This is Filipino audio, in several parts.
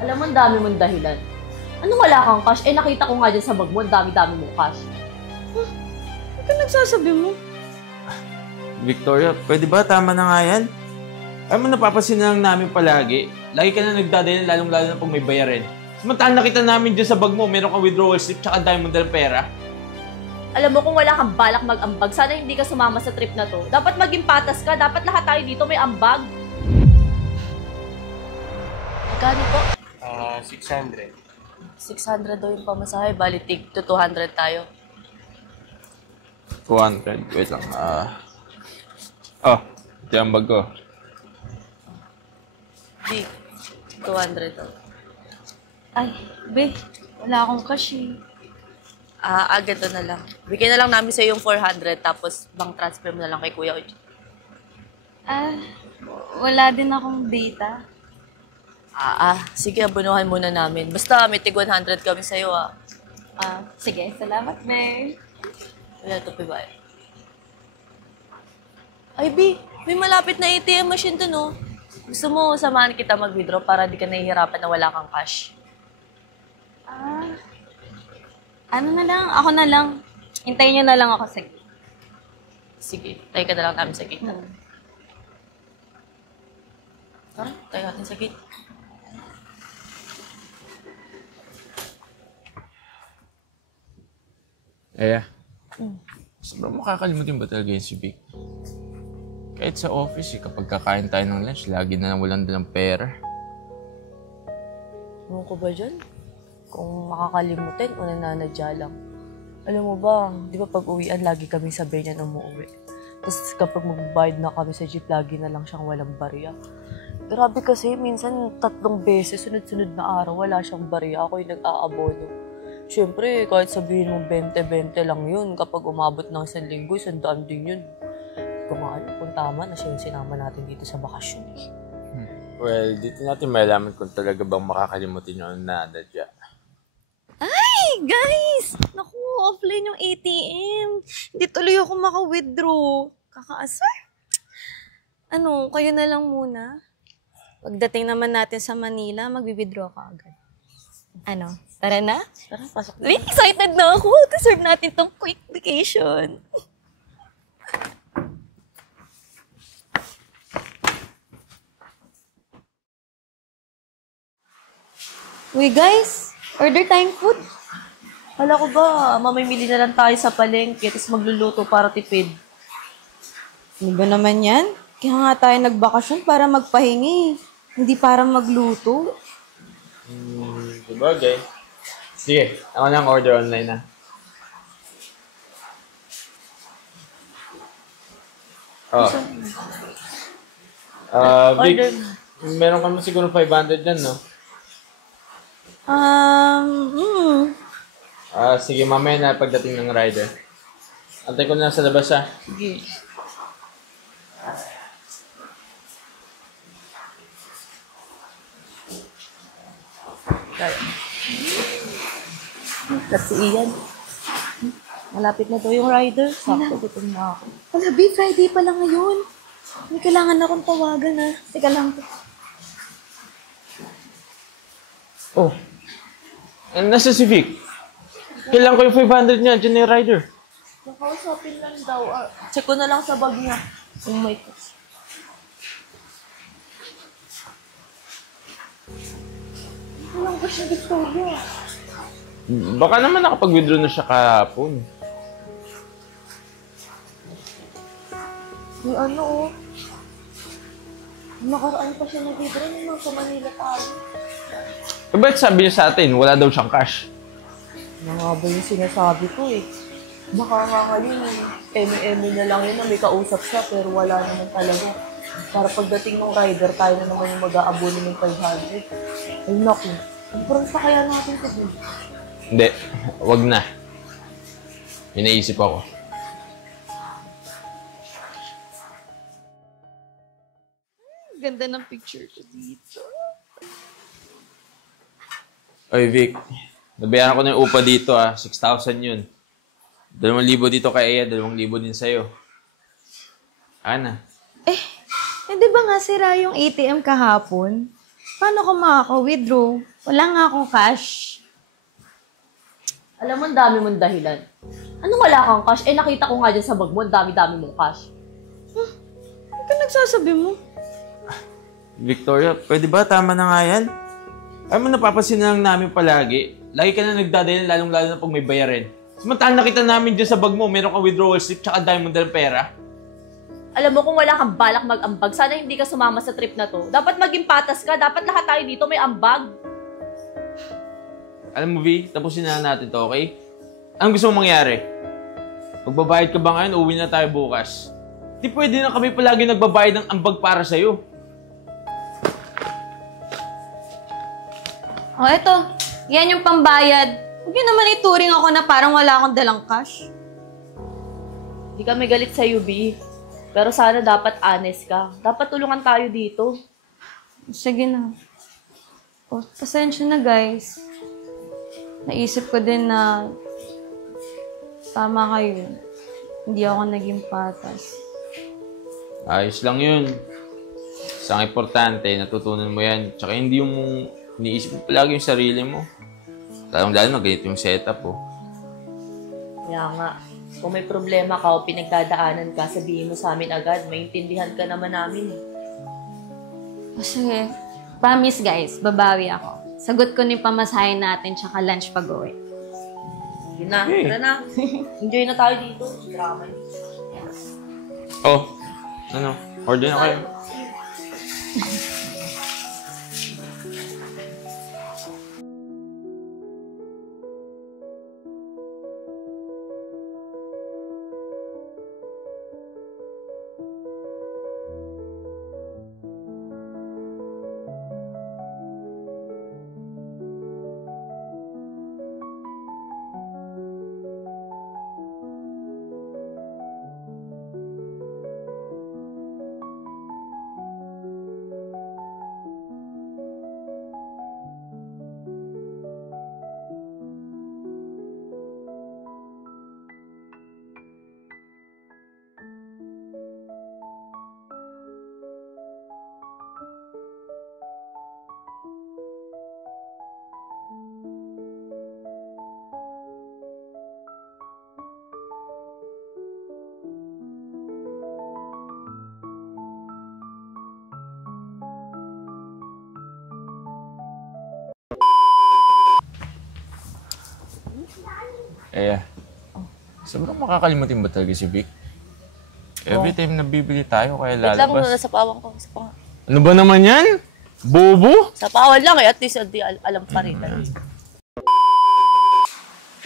Alam mo, ang dami mong dahilan. Anong wala kang cash? Eh, nakita ko nga dyan sa bag mo, ang dami-dami mong cash. Ano ka nagsasabi mo? Victoria, pwede ba? Tama na nga yan. Alam mo, napapansin na lang namin palagi. Lagi ka na nagdadayan, lalong-lalo na pag may bayarin. Samantahan nakita namin dyan sa bag mo, meron kang withdrawal slip, tsaka dahil mo dalang pera. Alam mo, kung wala kang balak mag-ambag, sana hindi ka sumama sa trip na to. Dapat maging patas ka. Dapat lahat tayo dito may ambag. Magkano po? 600. 600 daw yung pamasahe. Bali, tig to 200 tayo. 200. Wait lang. Oh, ito yung bag ko. Di, 200 daw. Ay, be, wala akong cash eh. Ganito na lang. Bigyan na lang namin sa'yo yung 400, tapos bang transfer mo na lang kay Kuya Uj. Wala din akong data. Sige, abunuhan muna namin. Basta may tig 100 kami sa'yo, Sige, salamat, be. Wala ito, piba. Ay, B, may malapit na ATM machine dun, no? Gusto mo samahan kita mag-withdraw para di ka nahihirapan na wala kang cash? Ano na lang, ako na lang. Hintayin niyo na lang ako, sige. Sige, tayo ka na lang namin sa gate. Tara, tayo natin sa gate. Sobrang makakalimutin ba talaga yun si Vic? Kahit sa office, kapag kakain tayo ng lunch, lagi na walang dalang pera. Ano ko ba dyan? Kung makakalimutin o nananadya lang. Alam mo ba, di ba pag uwian, lagi kami sabay niya umuwi. Tapos kapag magbayad na kami sa jeep, lagi na lang siyang walang barya. Grabe kasi, minsan 3 beses, sunod-sunod na araw, wala siyang barya. Ako yung nag-aabono. Siyempre, kahit sabihin mo 20-20 lang yun, kapag umabot ng 1 linggo, 100 din yun. Kung tama na siya yung sinama natin dito sa bakasyon eh. Well, dito natin malaman kung talaga bang makakalimutin yung nanadya. Ay, guys! Naku, offline yung ATM. Hindi tuloy ako maka-withdraw. Kakaasar. Ano, kayo na lang muna. Pagdating naman natin sa Manila, mag-withdraw ka agad. Ano, tara na? Tara, pasok na. Uy, excited na ako. Deserve natin tong quick vacation. Uy, guys! Order tayong food. Kala ko ba, mamimili na lang tayo sa palengke, tapos magluluto para tipid. Ano ba naman yan? Kaya nga tayo nagbakasyon para magpahingi. Hindi para magluto. Sabagay. Sige, ako na ang order online na. Vic, Order. meron ka mo siguro 500 dyan, no? Sige, mamaya na pagdating ng rider. Antay ko na sa labas, ha? Sige. Kasi iyan. Malapit na daw yung rider. Sakto, gutom na ako. Wala, B, Friday pa lang ngayon. May kailangan akong tawagan, ha. Teka lang. Oh. Nasa si Vic? Kailangan ko yung 500 niya. Diyan na yung rider. Nakausapin lang daw. Check ko na lang sa bag niya. Kung may cash. Walang cash na Victoria. Baka naman nakapag-withdraw na siya kahapon. May ano nakaraan pa siya nag-withdraw naman sa Manila tayo. Ba't sabi niya sa atin, wala daw siyang cash? Ano nga ba yung sinasabi ko eh? Baka nga ngayon, eme-eme na lang yun na may kausap siya pero wala naman talaga. Para pagdating ng rider, tayo na naman yung mag-aabono ng 500. Ay naku, parang sa kaya natin ito din. Hindi, wag na. May naisip ako. Ganda ng picture ko dito. Oy, Vic. Nabayaran ko na yung upa dito, 6,000 yun. 2,000 dito kay Aya, 2,000 din sa'yo. Ana. Di ba nga sira yung ATM kahapon? Paano ka makaka-withdraw? Wala nga akong cash. Alam mo, ang dami mong dahilan. Anong wala kang cash? Eh, nakita ko nga dyan sa bag mo, ang dami-dami mong cash. Ano ka nagsasabi mo? Victoria, pwede ba? Tama na nga yan. Alam mo, napapansin na lang namin palagi. Lagi ka na nagdadayan, lalong-lalo na pag may bayarin. Samantalang nakita namin dyan sa bag mo, meron kang withdrawal slip, tsaka dahil mo dalang pera. Alam mo, kung wala kang balak mag-ambag, sana hindi ka sumama sa trip na to. Dapat maging patas ka. Dapat lahat tayo dito may ambag. Alam mo, V, tapusin na natin to, okay? Anong gusto mong mangyari? Magbabayad ka ba ngayon, uwi na tayo bukas? Di pwede na kami palagi nagbabayad ng ambag para sa'yo. O, eto. Yan yung pambayad. Huwag yun naman ituring ako na parang wala akong dalang cash. Hindi kami galit sa'yo, B. Pero sana dapat honest ka. Dapat tulungan tayo dito. Sige na. O, pasensya na, guys. Naisip ko din na tama kayo. Hindi ako naging patas. Ayos lang yun. Isang importante, natutunan mo yan. Tsaka hindi yung iniisip mo palagi yung sarili mo. Lalo na ganito yung setup, oh. Kaya nga, kung may problema ka o pinagdadaanan ka, sabihin mo sa amin agad. Maintindihan ka naman namin. O, sige. Promise, guys. Babawi ako. Sagot ko ni pamasahin natin tsaka lunch pag-uwi. Yun na, tara na. Enjoy na tayo dito. Drama. Oh, ano? Order na kayo. Sobrang makakalimutin ba talaga si Vic? Every time na bibili tayo, kaya Wait lang, lalabas. sa pawang ko. Sa pawang. Ano ba naman yan? Bobo? Sa pawan lang eh, at least hindi alam pa rin.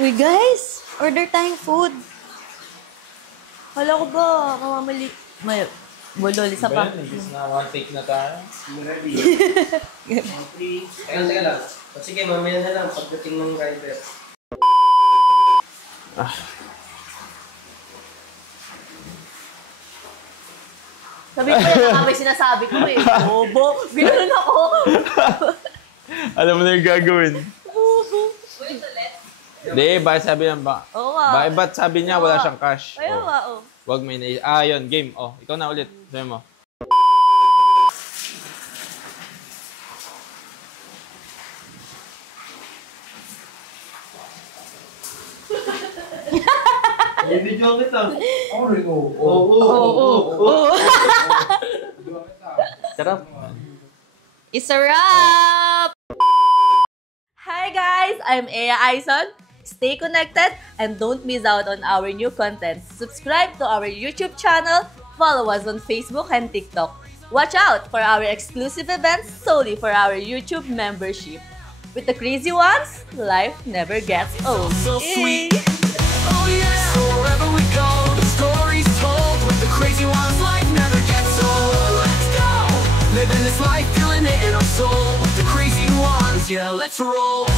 Uy, guys! Order tayong food. Hala ko ba, kamamali. May bulol, isa pa. na one take na tayo. Teka lang. Sige, mamaya na lang pagdating ng driver. Sabi ko yan, nakabay sinasabi ko eh. Bobo, ganoon ako. Alam mo na yung gagawin. Bobo. Hindi, bakit sabi niya ba? Oo nga. Ba't sabi niya wala siyang cash? Kaya nga, oh. Wag may yun, game. Oh, ikaw na ulit. Sabi mo. Video kita. Sarap. It's a wrap! Hi guys, I'm Ea Aison. Stay connected and don't miss out on our new content. Subscribe to our YouTube channel, follow us on Facebook and TikTok. Watch out for our exclusive events solely for our YouTube membership. With the crazy ones, life never gets old. So sweet. Oh yeah. So wherever we go, the story's told. With the crazy ones, life never gets old. Let's go. Living this life, feeling it in our soul. With the crazy ones, yeah, let's roll.